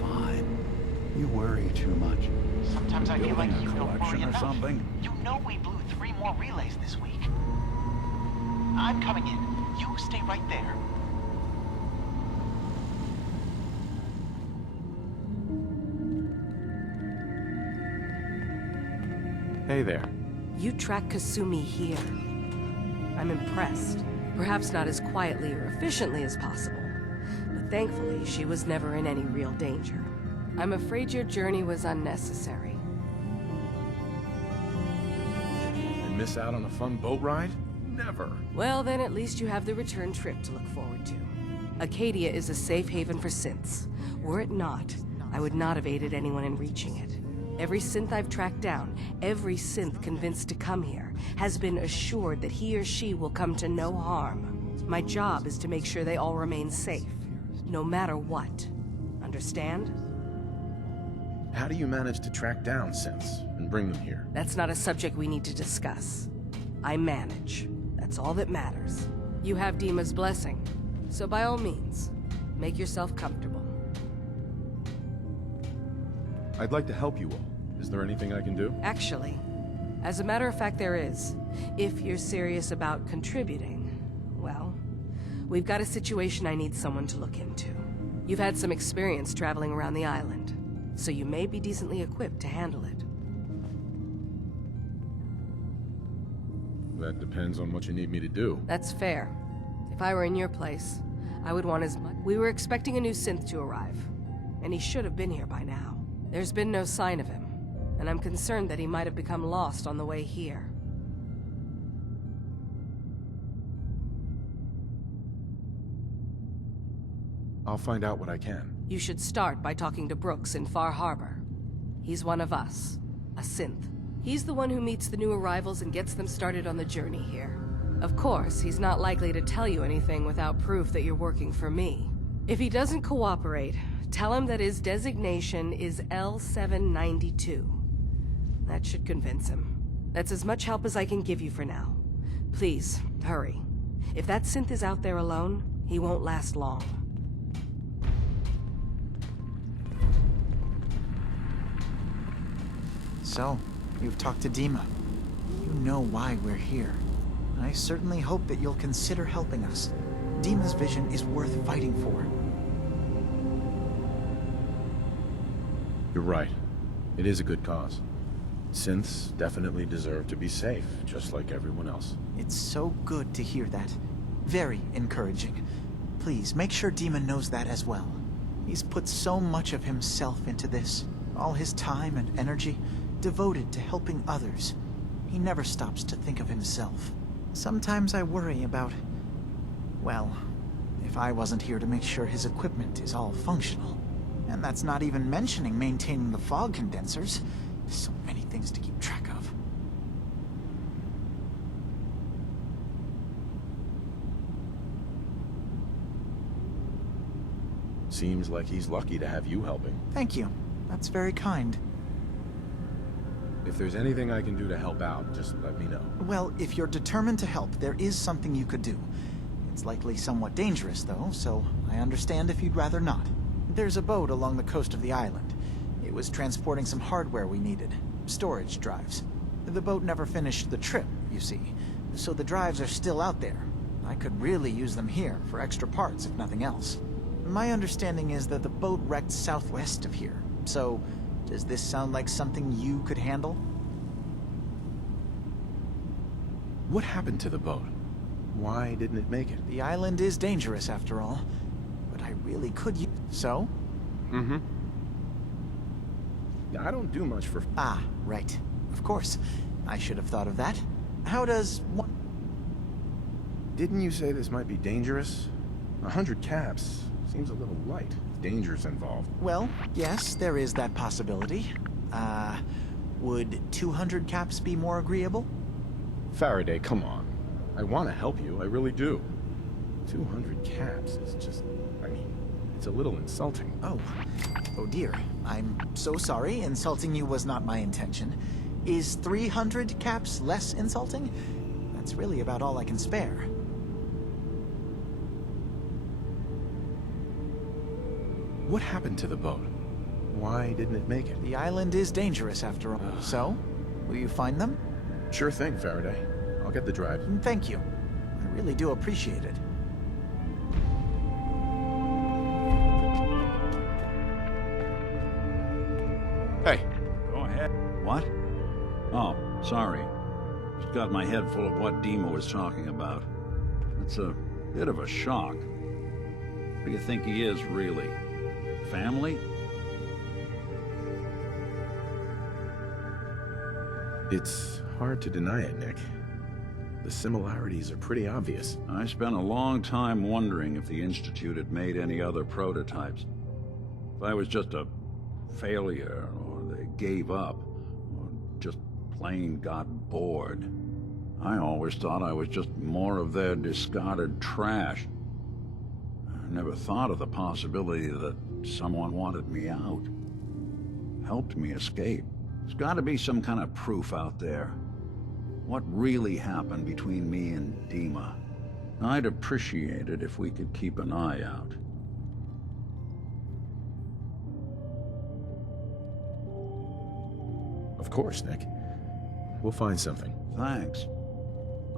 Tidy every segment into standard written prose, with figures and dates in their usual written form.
fine. You worry too much. Sometimes I feel like Building you a don't worry collection or enough. something? You know we blew 3 more relays this week. I'm coming in. You stay right there. Hey there. You track Kasumi here. I'm impressed. Perhaps not as quietly or efficiently as possible, but thankfully she was never in any real danger. I'm afraid your journey was unnecessary. And miss out on a fun boat ride? Never. Well, then at least you have the return trip to look forward to. Acadia is a safe haven for synths. Were it not, I would not have aided anyone in reaching it. Every synth I've tracked down, every synth convinced to come here, has been assured that he or she will come to no harm. My job is to make sure they all remain safe, no matter what. Understand? How do you manage to track down synths and bring them here? That's not a subject we need to discuss. I manage. That's all that matters. You have Dima's blessing, so by all means, make yourself comfortable. I'd like to help you all. Is there anything I can do? Actually, as a matter of fact, there is. If you're serious about contributing, well, we've got a situation I need someone to look into. You've had some experience traveling around the island, so you may be decently equipped to handle it. That depends on what you need me to do. That's fair. If I were in your place, I would want as much. We were expecting a new synth to arrive, and he should have been here by now. There's been no sign of him, and I'm concerned that he might have become lost on the way here. I'll find out what I can. You should start by talking to Brooks in Far Harbor. He's one of us, a synth. He's the one who meets the new arrivals and gets them started on the journey here. Of course, he's not likely to tell you anything without proof that you're working for me. If he doesn't cooperate, tell him that his designation is L792. That should convince him. That's as much help as I can give you for now. Please, hurry. If that synth is out there alone, he won't last long. So, you've talked to Dima. You know why we're here. I certainly hope that you'll consider helping us. Dima's vision is worth fighting for. You're right. It is a good cause. Synths definitely deserve to be safe, just like everyone else. It's so good to hear that. Very encouraging. Please, make sure Dima knows that as well. He's put so much of himself into this. All his time and energy, devoted to helping others. He never stops to think of himself. Sometimes I worry about... well, if I wasn't here to make sure his equipment is all functional. And that's not even mentioning maintaining the fog condensers. So many things to keep track of. Seems like he's lucky to have you helping. Thank you. That's very kind. If there's anything I can do to help out, just let me know. Well, if you're determined to help, there is something you could do. It's likely somewhat dangerous, though, so I understand if you'd rather not. There's a boat along the coast of the island. It was transporting some hardware we needed. Storage drives. The boat never finished the trip, you see, so the drives are still out there. I could really use them here for extra parts, if nothing else. My understanding is that the boat wrecked southwest of here, so does this sound like something you could handle? What happened to the boat? Why didn't it make it? The island is dangerous, after all, but I really could use... So? Mm-hmm. Yeah, I don't do much for... Ah, right. Of course. I should have thought of that. How does one... Didn't you say this might be dangerous? 100 caps seems a little light. Dangers involved. Well, yes, there is that possibility. Would 200 caps be more agreeable? Faraday, come on. I want to help you, I really do. 200 caps is just... I mean, it's a little insulting. Oh dear. I'm so sorry. Insulting you was not my intention. Is 300 caps less insulting? That's really about all I can spare. What happened to the boat? Why didn't it make it? The island is dangerous after all. So, will you find them? Sure thing, Faraday. I'll get the drive. Thank you. I really do appreciate it. Hey, Go ahead. What? Oh, sorry. Just got my head full of what Dima was talking about. It's a bit of a shock. What do you think he is, really? Family? it's hard to deny it, Nick. The similarities are pretty obvious. I spent a long time wondering if the Institute had made any other prototypes. If I was just a failure, or they gave up, or just plain got bored. I always thought I was just more of their discarded trash. I never thought of the possibility that someone wanted me out, helped me escape. There's got to be some kind of proof out there. What really happened between me and Dima? I'd appreciate it if we could keep an eye out. Of course, Nick. We'll find something. Thanks.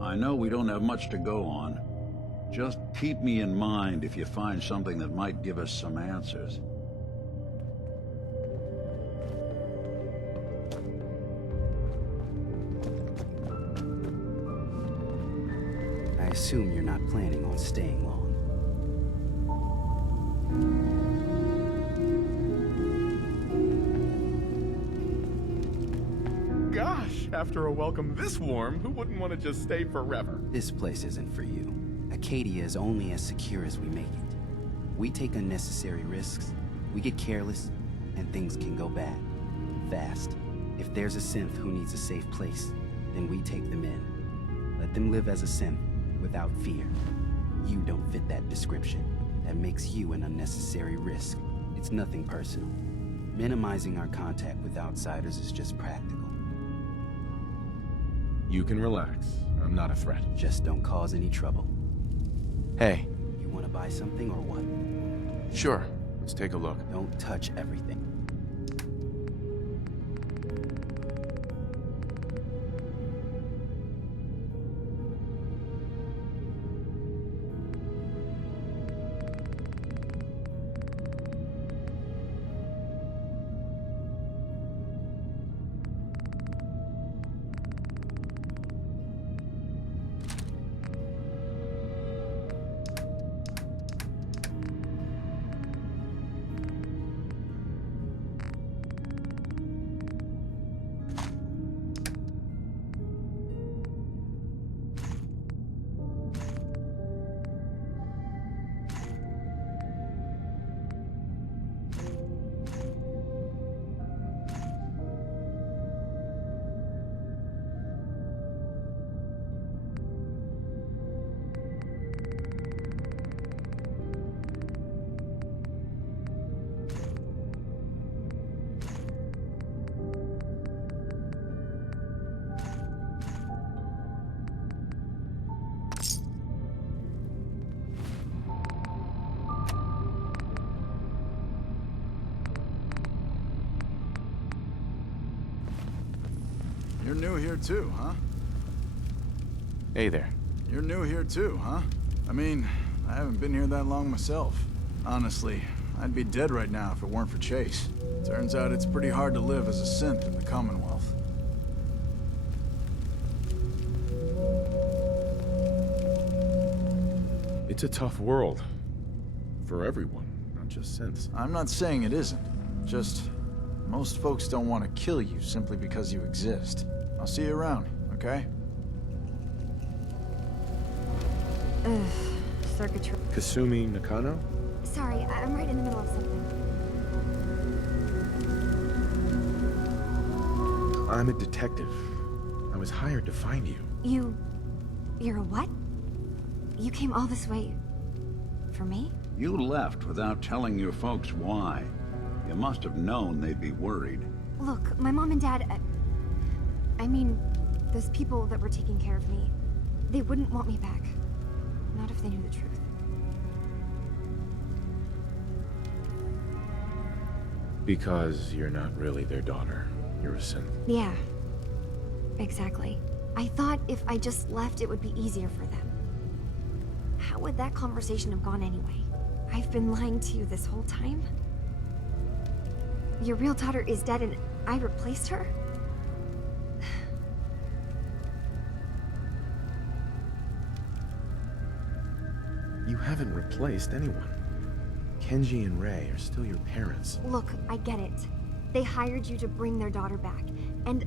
I know we don't have much to go on. Just keep me in mind if you find something that might give us some answers. I assume you're not planning on staying long. Gosh, after a welcome this warm, who wouldn't want to just stay forever? This place isn't for you. Acadia is only as secure as we make it. We take unnecessary risks, we get careless, and things can go bad. Fast. If there's a synth who needs a safe place, then we take them in. Let them live as a synth, without fear. You don't fit that description. That makes you an unnecessary risk. It's nothing personal. Minimizing our contact with outsiders is just practical. You can relax. I'm not a threat. Just don't cause any trouble. Hey. You want to buy something or what? Sure. Let's take a look. Don't touch everything. You're new here too, huh? Hey there. You're new here too, huh? I mean, I haven't been here that long myself. Honestly, I'd be dead right now if it weren't for Chase. Turns out it's pretty hard to live as a synth in the Commonwealth. It's a tough world. For everyone, not just synths. I'm not saying it isn't. Just, most folks don't want to kill you simply because you exist. I'll see you around, okay? Circuitry. Kasumi Nakano? Sorry, I'm right in the middle of something. I'm a detective. I was hired to find you. You're a what? You came all this way... for me? You left without telling your folks why. You must have known they'd be worried. Look, my mom and dad... I mean, those people that were taking care of me, they wouldn't want me back. Not if they knew the truth. Because you're not really their daughter. You're a synth. Yeah, exactly. I thought if I just left, it would be easier for them. How would that conversation have gone anyway? I've been lying to you this whole time? Your real daughter is dead and I replaced her? You haven't replaced anyone. Kenji and Rei are still your parents. Look, I get it. They hired you to bring their daughter back, and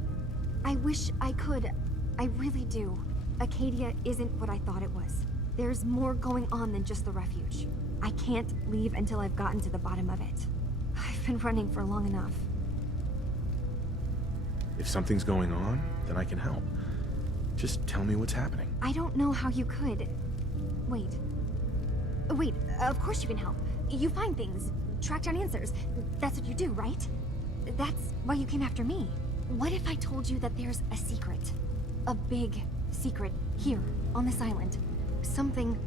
I wish I could. I really do. Acadia isn't what I thought it was. There's more going on than just the refuge. I can't leave until I've gotten to the bottom of it. I've been running for long enough. If something's going on, then I can help. Just tell me what's happening. I don't know how you could. Wait. Wait, of course you can help. You find things, track down answers. That's what you do, right? That's why you came after me. What if I told you that there's a secret? A big secret here, on this island. Something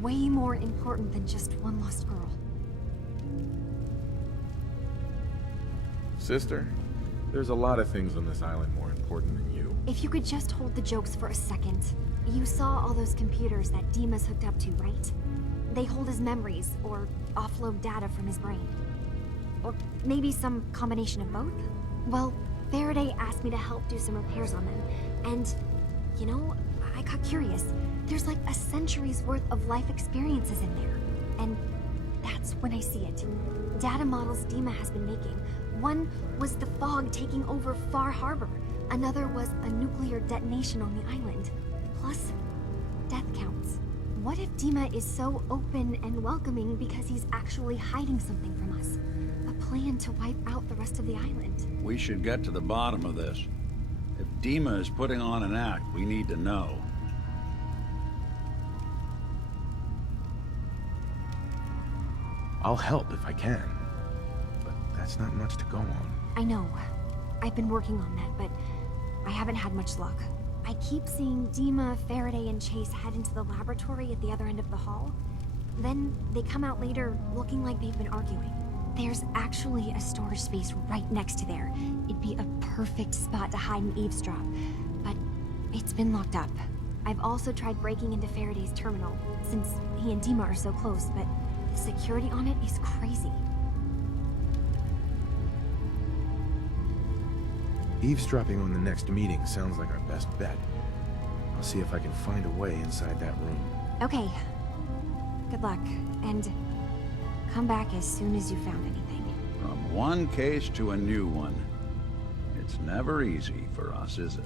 way more important than just one lost girl. Sister, there's a lot of things on this island more important than you. If you could just hold the jokes for a second. You saw all those computers that Dima's hooked up to, right? They hold his memories, or offload data from his brain. Or maybe some combination of both? Well, Faraday asked me to help do some repairs on them, and, you know, I got curious. There's like a century's worth of life experiences in there, and that's when I see it. Data models Dima has been making. One was the fog taking over Far Harbor. Another was a nuclear detonation on the island. Plus, death counts. What if Dima is so open and welcoming because he's actually hiding something from us? A plan to wipe out the rest of the island. We should get to the bottom of this. If Dima is putting on an act, we need to know. I'll help if I can. But that's not much to go on. I know. I've been working on that, but I haven't had much luck. I keep seeing Dima, Faraday, and Chase head into the laboratory at the other end of the hall. Then they come out later looking like they've been arguing. There's actually a storage space right next to there. It'd be a perfect spot to hide and eavesdrop, but it's been locked up. I've also tried breaking into Faraday's terminal, since he and Dima are so close, but the security on it is crazy. Eavesdropping on the next meeting sounds like our best bet. I'll see if I can find a way inside that room. Okay. Good luck, and come back as soon as you found anything. From one case to a new one. It's never easy for us, is it?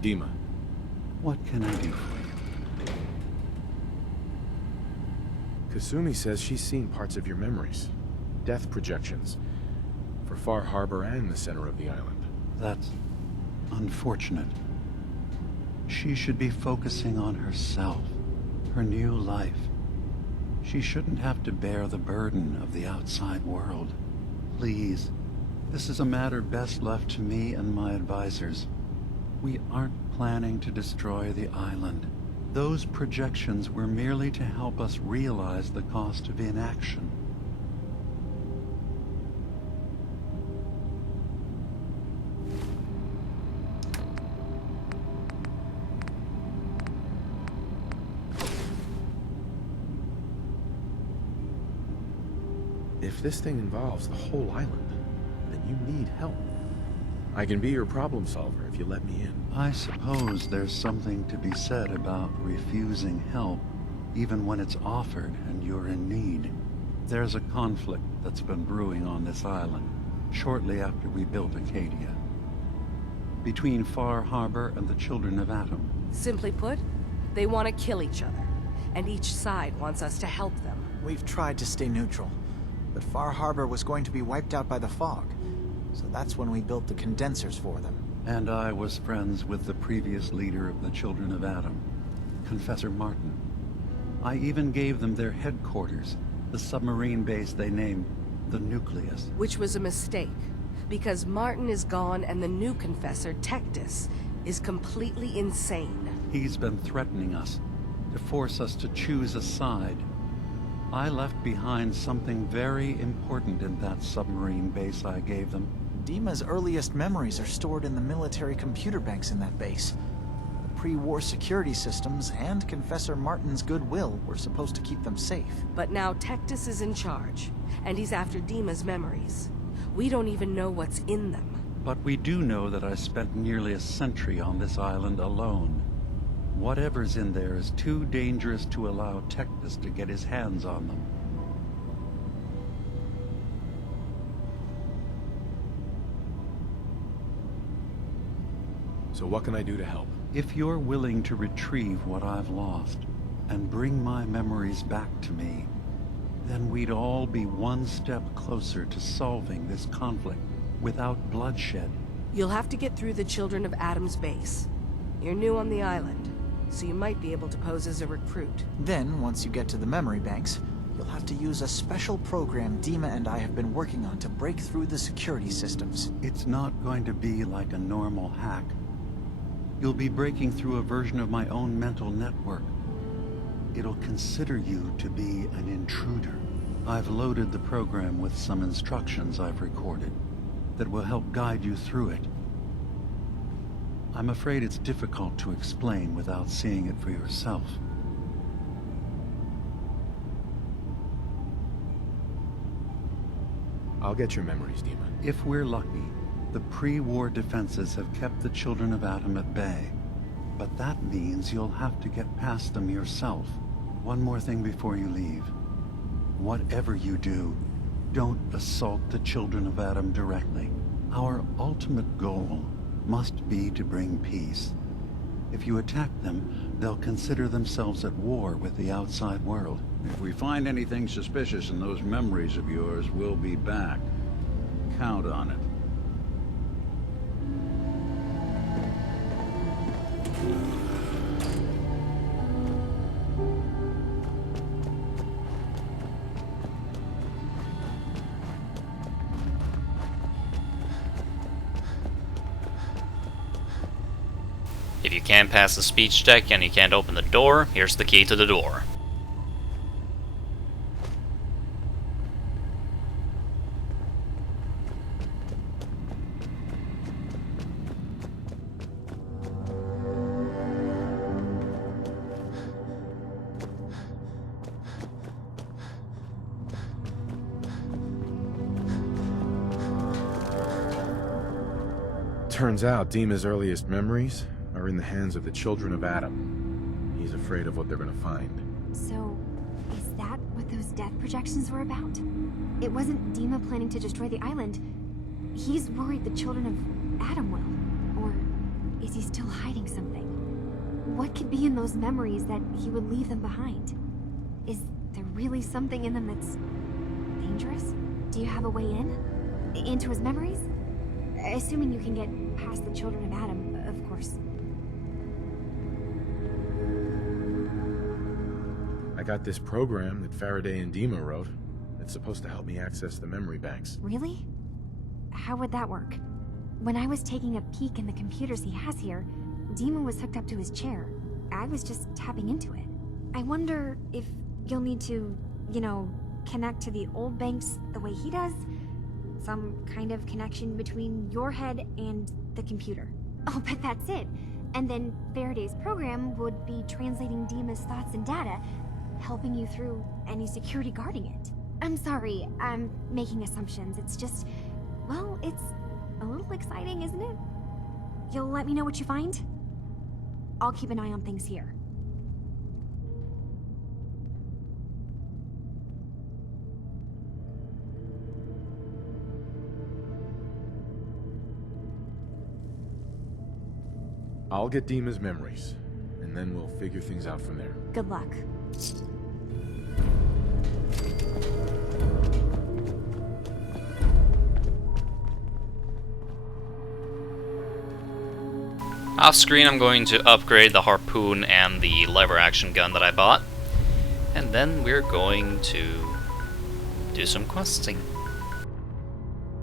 Dima. What can I do for you? Kasumi says she's seen parts of your memories. Death projections. For Far Harbor and the center of the island. That's unfortunate. She should be focusing on herself, her new life. She shouldn't have to bear the burden of the outside world. Please, this is a matter best left to me and my advisors. We aren't planning to destroy the island. Those projections were merely to help us realize the cost of inaction. If this thing involves the whole island, then you need help. I can be your problem solver if you let me in. I suppose there's something to be said about refusing help, even when it's offered and you're in need. There's a conflict that's been brewing on this island, shortly after we built Acadia. Between Far Harbor and the Children of Atom. Simply put, they want to kill each other, and each side wants us to help them. We've tried to stay neutral, but Far Harbor was going to be wiped out by the fog. So that's when we built the condensers for them. And I was friends with the previous leader of the Children of Atom, Confessor Martin. I even gave them their headquarters, the submarine base they named the Nucleus. Which was a mistake, because Martin is gone and the new confessor, Tectus, is completely insane. He's been threatening us, to force us to choose a side. I left behind something very important in that submarine base I gave them. Dima's earliest memories are stored in the military computer banks in that base. The pre-war security systems and Confessor Martin's goodwill were supposed to keep them safe. But now Tectus is in charge, and he's after Dima's memories. We don't even know what's in them. But we do know that I spent nearly a century on this island alone. Whatever's in there is too dangerous to allow Tectus to get his hands on them. So what can I do to help? If you're willing to retrieve what I've lost and bring my memories back to me, then we'd all be one step closer to solving this conflict without bloodshed. You'll have to get through the Children of Adam's base. You're new on the island, so you might be able to pose as a recruit. Then, once you get to the memory banks, you'll have to use a special program Dima and I have been working on to break through the security systems. It's not going to be like a normal hack. You'll be breaking through a version of my own mental network. It'll consider you to be an intruder. I've loaded the program with some instructions I've recorded that will help guide you through it. I'm afraid it's difficult to explain without seeing it for yourself. I'll get your memories, Dima. If we're lucky, the pre-war defenses have kept the Children of Adam at bay. But that means you'll have to get past them yourself. One more thing before you leave. Whatever you do, don't assault the Children of Adam directly. Our ultimate goal must be to bring peace. If you attack them, they'll consider themselves at war with the outside world. If we find anything suspicious in those memories of yours, we'll be back. Count on it. If you can't pass the speech check and you can't open the door, here's the key to the door. Turns out Dima's earliest memories are in the hands of the Children of Adam. He's afraid of what they're gonna find. So, is that what those death projections were about? It wasn't Dima planning to destroy the island. He's worried the Children of Adam will. Or is he still hiding something? What could be in those memories that he would leave them behind? Is there really something in them that's dangerous? Do you have a way in? Into his memories? Assuming you can get past the Children of Adam, of course. I got this program that Faraday and Dima wrote. It's supposed to help me access the memory banks. Really? How would that work? When I was taking a peek in the computers he has here, Dima was hooked up to his chair. I was just tapping into it. I wonder if you'll need to, connect to the old banks the way he does? Some kind of connection between your head and the computer. Oh, but that's it. And then Faraday's program would be translating Dima's thoughts and data, helping you through any security guarding it. I'm sorry, I'm making assumptions. It's just, well, it's a little exciting, isn't it? You'll let me know what you find? I'll keep an eye on things here. I'll get Dima's memories, and then we'll figure things out from there. Good luck. Off screen, I'm going to upgrade the harpoon and the lever action gun that I bought. and then we're going to do some questing.